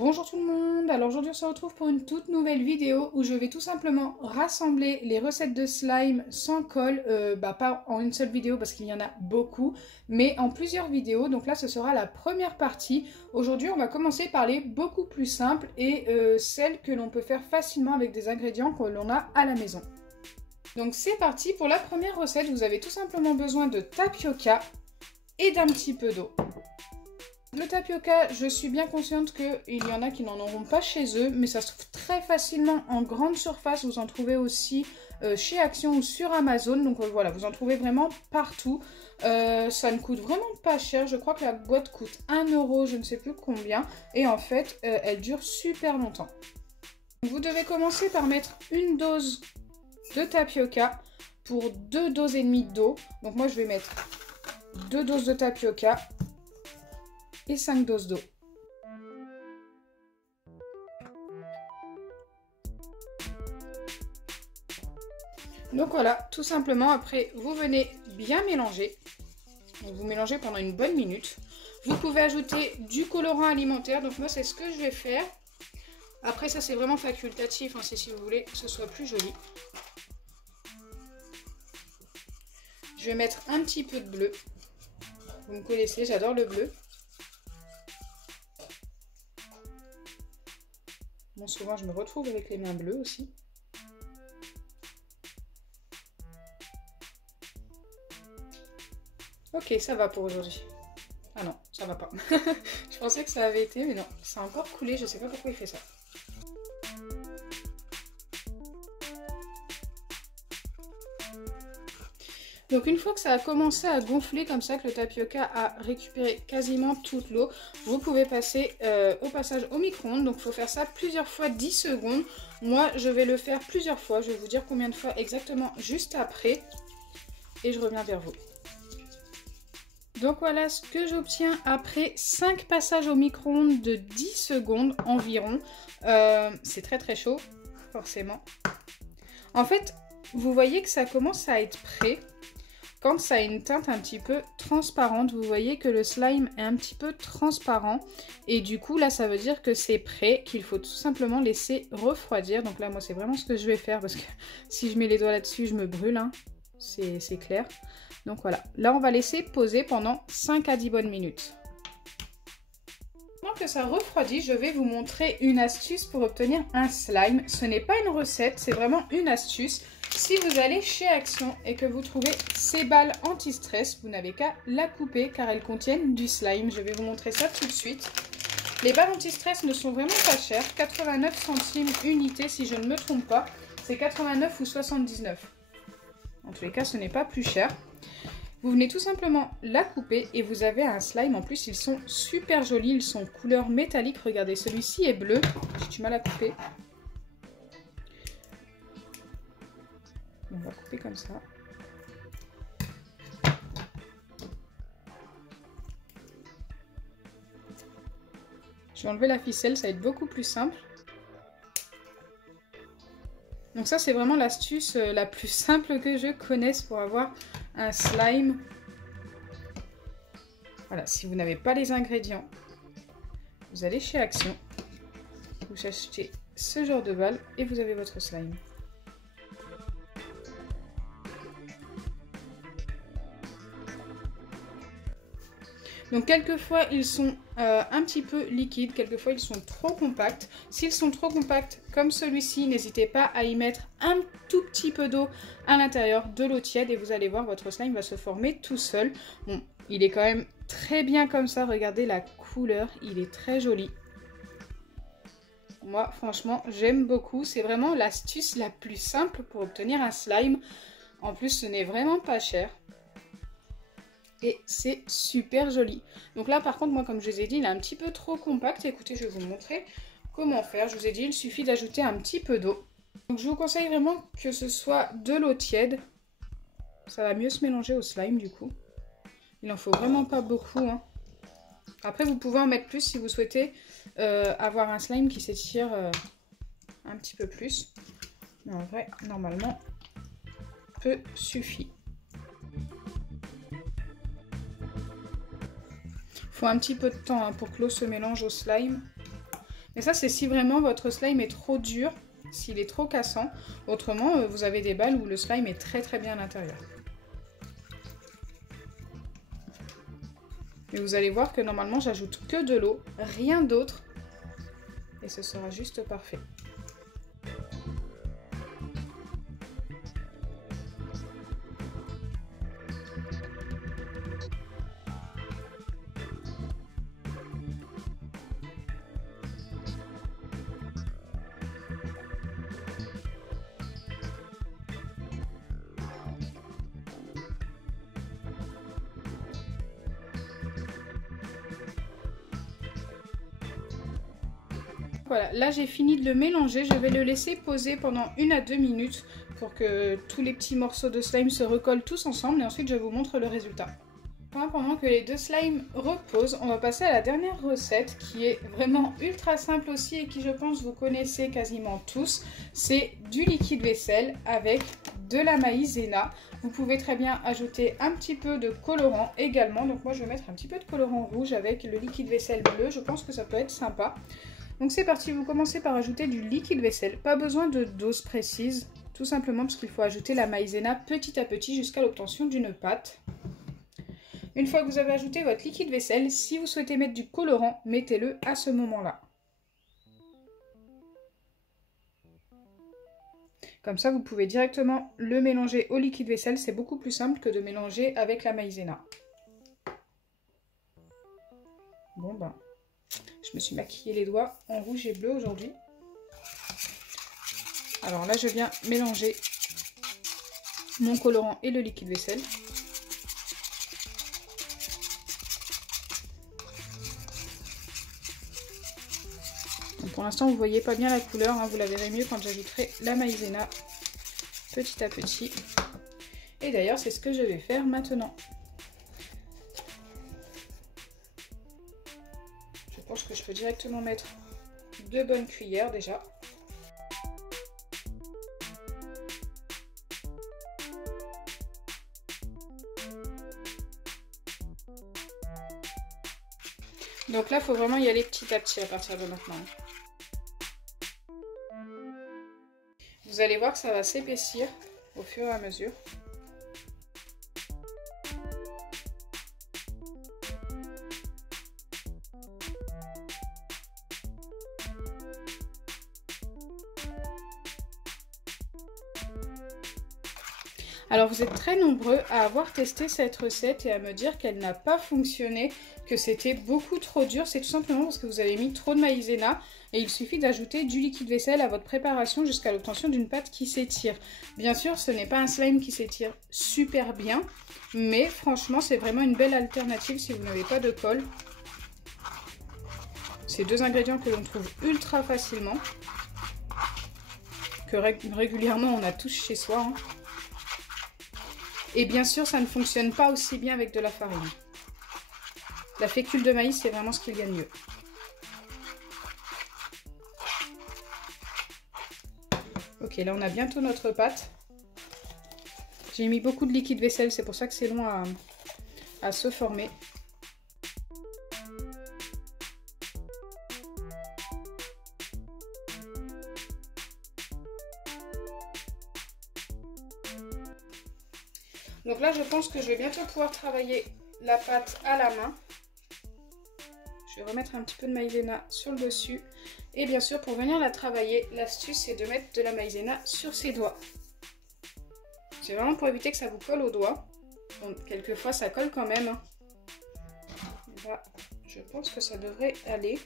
Bonjour tout le monde, alors aujourd'hui on se retrouve pour une toute nouvelle vidéo où je vais tout simplement rassembler les recettes de slime sans colle, pas en une seule vidéo parce qu'il y en a beaucoup, mais en plusieurs vidéos, donc là ce sera la première partie. Aujourd'hui on va commencer par les beaucoup plus simples et celles que l'on peut faire facilement avec des ingrédients que l'on a à la maison. Donc c'est parti pour la première recette, vous avez tout simplement besoin de tapioca et d'un petit peu d'eau. Le tapioca, je suis bien consciente qu'il y en a qui n'en auront pas chez eux, mais ça se trouve très facilement en grande surface. Vous en trouvez aussi chez Action ou sur Amazon. Donc voilà, vous en trouvez vraiment partout. Ça ne coûte vraiment pas cher. Je crois que la boîte coûte 1 €, je ne sais plus combien. Et en fait, elle dure super longtemps. Vous devez commencer par mettre une dose de tapioca pour 2 doses et demie d'eau. Donc moi, je vais mettre 2 doses de tapioca et 5 doses d'eau. Donc voilà, tout simplement, après vous venez bien mélanger. Donc vous mélangez pendant une bonne minute. Vous pouvez ajouter du colorant alimentaire, donc moi c'est ce que je vais faire. Après ça c'est vraiment facultatif, hein, c'est si vous voulez que ce soit plus joli. Je vais mettre un petit peu de bleu. Vous me connaissez, j'adore le bleu. Bon, souvent je me retrouve avec les mains bleues aussi. Ok, ça va pour aujourd'hui. Ah non, ça va pas. Je pensais que ça avait été, mais non, ça a encore coulé, je sais pas pourquoi il fait ça. Donc une fois que ça a commencé à gonfler comme ça, que le tapioca a récupéré quasiment toute l'eau, vous pouvez passer au passage au micro-ondes. Donc il faut faire ça plusieurs fois 10 secondes. Moi je vais le faire plusieurs fois, je vais vous dire combien de fois exactement juste après. Et je reviens vers vous. Donc voilà ce que j'obtiens après 5 passages au micro-ondes de 10 secondes environ. C'est très très chaud, forcément. En fait, vous voyez que ça commence à être prêt. Quand ça a une teinte un petit peu transparente, vous voyez que le slime est un petit peu transparent. Et du coup, là, ça veut dire que c'est prêt, qu'il faut tout simplement laisser refroidir. Donc là, moi, c'est vraiment ce que je vais faire parce que si je mets les doigts là-dessus, je me brûle, hein. C'est clair. Donc voilà, là, on va laisser poser pendant 5 à 10 bonnes minutes. Pendant que ça refroidit, je vais vous montrer une astuce pour obtenir un slime. Ce n'est pas une recette, c'est vraiment une astuce. Si vous allez chez Action et que vous trouvez ces balles anti-stress, vous n'avez qu'à la couper car elles contiennent du slime. Je vais vous montrer ça tout de suite. Les balles anti-stress ne sont vraiment pas chères. 89 centimes unité si je ne me trompe pas. C'est 89 ou 79. En tous les cas, ce n'est pas plus cher. Vous venez tout simplement la couper et vous avez un slime. En plus, ils sont super jolis. Ils sont couleur métallique. Regardez, celui-ci est bleu. J'ai du mal à couper. On va couper comme ça. Je vais enlever la ficelle, ça va être beaucoup plus simple. Donc ça, c'est vraiment l'astuce la plus simple que je connaisse pour avoir un slime. Voilà, si vous n'avez pas les ingrédients, vous allez chez Action, vous achetez ce genre de balle et vous avez votre slime. Donc quelquefois ils sont un petit peu liquides, quelquefois ils sont trop compacts. S'ils sont trop compacts comme celui-ci, n'hésitez pas à y mettre un tout petit peu d'eau à l'intérieur, de l'eau tiède, et vous allez voir votre slime va se former tout seul. Bon, il est quand même très bien comme ça, regardez la couleur, il est très joli. Moi franchement j'aime beaucoup, c'est vraiment l'astuce la plus simple pour obtenir un slime. En plus ce n'est vraiment pas cher. Et c'est super joli. Donc là par contre moi comme je vous ai dit il est un petit peu trop compact. Écoutez, je vais vous montrer comment faire. Je vous ai dit il suffit d'ajouter un petit peu d'eau. Donc je vous conseille vraiment que ce soit de l'eau tiède. Ça va mieux se mélanger au slime du coup. Il n'en faut vraiment pas beaucoup, hein. Après vous pouvez en mettre plus si vous souhaitez avoir un slime qui s'étire un petit peu plus. Mais en vrai normalement peu suffit. Faut un petit peu de temps hein, pour que l'eau se mélange au slime. Et ça, c'est si vraiment votre slime est trop dur, s'il est trop cassant. Autrement, vous avez des balles où le slime est très très bien à l'intérieur. Mais vous allez voir que normalement, j'ajoute que de l'eau, rien d'autre. Et ce sera juste parfait. Voilà, là j'ai fini de le mélanger, je vais le laisser poser pendant 1 à 2 minutes pour que tous les petits morceaux de slime se recollent tous ensemble et ensuite je vous montre le résultat. Pendant que les deux slimes reposent, on va passer à la dernière recette qui est vraiment ultra simple aussi et qui je pense vous connaissez quasiment tous. C'est du liquide vaisselle avec de la maïzena. Vous pouvez très bien ajouter un petit peu de colorant également. Donc moi je vais mettre un petit peu de colorant rouge avec le liquide vaisselle bleu, je pense que ça peut être sympa. Donc c'est parti, vous commencez par ajouter du liquide vaisselle. Pas besoin de dose précise, tout simplement parce qu'il faut ajouter la maïzena petit à petit jusqu'à l'obtention d'une pâte. Une fois que vous avez ajouté votre liquide vaisselle, si vous souhaitez mettre du colorant, mettez-le à ce moment-là. Comme ça, vous pouvez directement le mélanger au liquide vaisselle. C'est beaucoup plus simple que de mélanger avec la maïzena. Bon ben... je me suis maquillé les doigts en rouge et bleu aujourd'hui. Alors là, je viens mélanger mon colorant et le liquide vaisselle. Donc pour l'instant, vous ne voyez pas bien la couleur, hein, vous la verrez mieux quand j'ajouterai la maïzena petit à petit. Et d'ailleurs, c'est ce que je vais faire maintenant. Je pense que je peux directement mettre 2 bonnes cuillères déjà. Donc là, il faut vraiment y aller petit à petit à partir de maintenant. Vous allez voir que ça va s'épaissir au fur et à mesure. Alors vous êtes très nombreux à avoir testé cette recette et à me dire qu'elle n'a pas fonctionné, que c'était beaucoup trop dur. C'est tout simplement parce que vous avez mis trop de maïzena et il suffit d'ajouter du liquide vaisselle à votre préparation jusqu'à l'obtention d'une pâte qui s'étire. Bien sûr, ce n'est pas un slime qui s'étire super bien, mais franchement c'est vraiment une belle alternative si vous n'avez pas de colle. C'est 2 ingrédients que l'on trouve ultra facilement, que régulièrement on a tous chez soi, hein. Et bien sûr, ça ne fonctionne pas aussi bien avec de la farine. La fécule de maïs, c'est vraiment ce qu'il y a de mieux. Ok, là on a bientôt notre pâte. J'ai mis beaucoup de liquide vaisselle, c'est pour ça que c'est long à se former. Donc là, je pense que je vais bientôt pouvoir travailler la pâte à la main. Je vais remettre un petit peu de maïzena sur le dessus. Et bien sûr, pour venir la travailler, l'astuce, c'est de mettre de la maïzena sur ses doigts. C'est vraiment pour éviter que ça vous colle aux doigts. Donc, quelquefois, ça colle quand même. Là, je pense que ça devrait aller.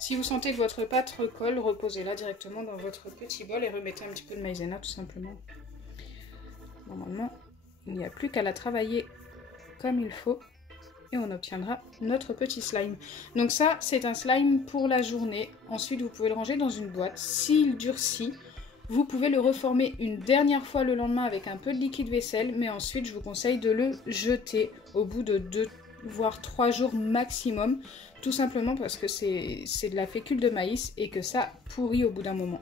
Si vous sentez que votre pâte recolle, reposez-la directement dans votre petit bol et remettez un petit peu de maïzena tout simplement. Normalement, il n'y a plus qu'à la travailler comme il faut et on obtiendra notre petit slime. Donc ça, c'est un slime pour la journée. Ensuite, vous pouvez le ranger dans une boîte. S'il durcit, vous pouvez le reformer une dernière fois le lendemain avec un peu de liquide vaisselle, mais ensuite, je vous conseille de le jeter au bout de 2 voire 3 jours maximum, tout simplement parce que c'est de la fécule de maïs et que ça pourrit au bout d'un moment.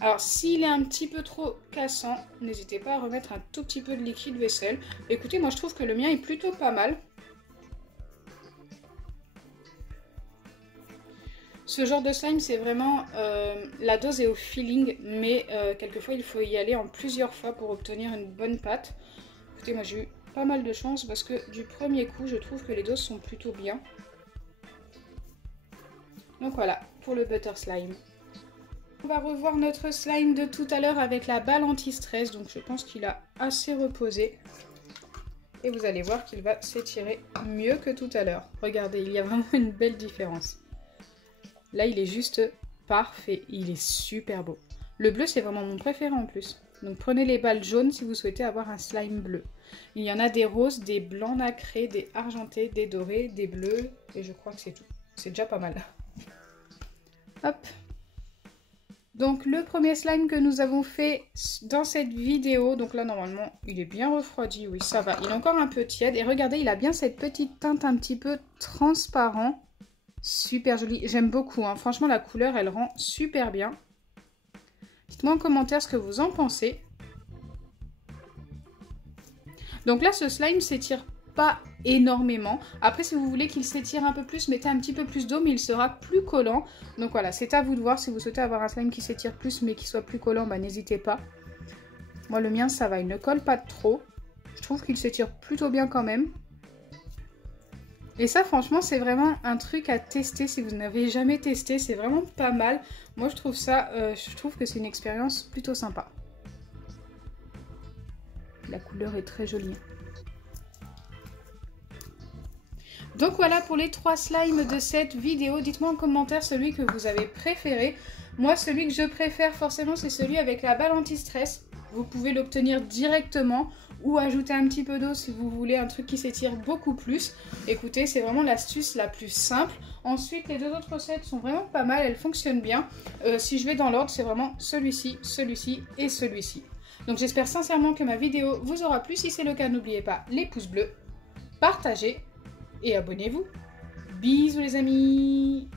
Alors s'il est un petit peu trop cassant, n'hésitez pas à remettre un tout petit peu de liquide vaisselle. Écoutez, moi je trouve que le mien est plutôt pas mal. Ce genre de slime, c'est vraiment, la dose est au feeling, mais quelquefois il faut y aller en plusieurs fois pour obtenir une bonne pâte. Écoutez, moi j'ai eu pas mal de chance parce que du premier coup, je trouve que les doses sont plutôt bien. Donc voilà, pour le butter slime. On va revoir notre slime de tout à l'heure avec la balle anti-stress, donc je pense qu'il a assez reposé. Et vous allez voir qu'il va s'étirer mieux que tout à l'heure. Regardez, il y a vraiment une belle différence. Là, il est juste parfait. Il est super beau. Le bleu, c'est vraiment mon préféré en plus. Donc, prenez les balles jaunes si vous souhaitez avoir un slime bleu. Il y en a des roses, des blancs nacrés, des argentés, des dorés, des bleus. Et je crois que c'est tout. C'est déjà pas mal. Hop. Donc, le premier slime que nous avons fait dans cette vidéo. Donc là, normalement, il est bien refroidi. Oui, ça va. Il est encore un peu tiède. Et regardez, il a bien cette petite teinte un petit peu transparent. Super joli, j'aime beaucoup, hein. Franchement la couleur elle rend super bien. Dites-moi en commentaire ce que vous en pensez. Donc là ce slime s'étire pas énormément. Après si vous voulez qu'il s'étire un peu plus, mettez un petit peu plus d'eau mais il sera plus collant. Donc voilà, c'est à vous de voir. Si vous souhaitez avoir un slime qui s'étire plus mais qui soit plus collant, bah n'hésitez pas. Moi le mien ça va, il ne colle pas trop. Je trouve qu'il s'étire plutôt bien quand même. Et ça, franchement, c'est vraiment un truc à tester si vous n'avez jamais testé. C'est vraiment pas mal. Moi, je trouve ça, je trouve que c'est une expérience plutôt sympa. La couleur est très jolie. Donc voilà pour les 3 slimes de cette vidéo. Dites-moi en commentaire celui que vous avez préféré. Moi, celui que je préfère forcément, c'est celui avec la balle anti-stress. Vous pouvez l'obtenir directement ou ajouter un petit peu d'eau si vous voulez un truc qui s'étire beaucoup plus. Écoutez, c'est vraiment l'astuce la plus simple. Ensuite, les 2 autres recettes sont vraiment pas mal, elles fonctionnent bien. Si je vais dans l'ordre, c'est vraiment celui-ci, celui-ci et celui-ci. Donc j'espère sincèrement que ma vidéo vous aura plu. Si c'est le cas, n'oubliez pas les pouces bleus, partagez et abonnez-vous. Bisous les amis!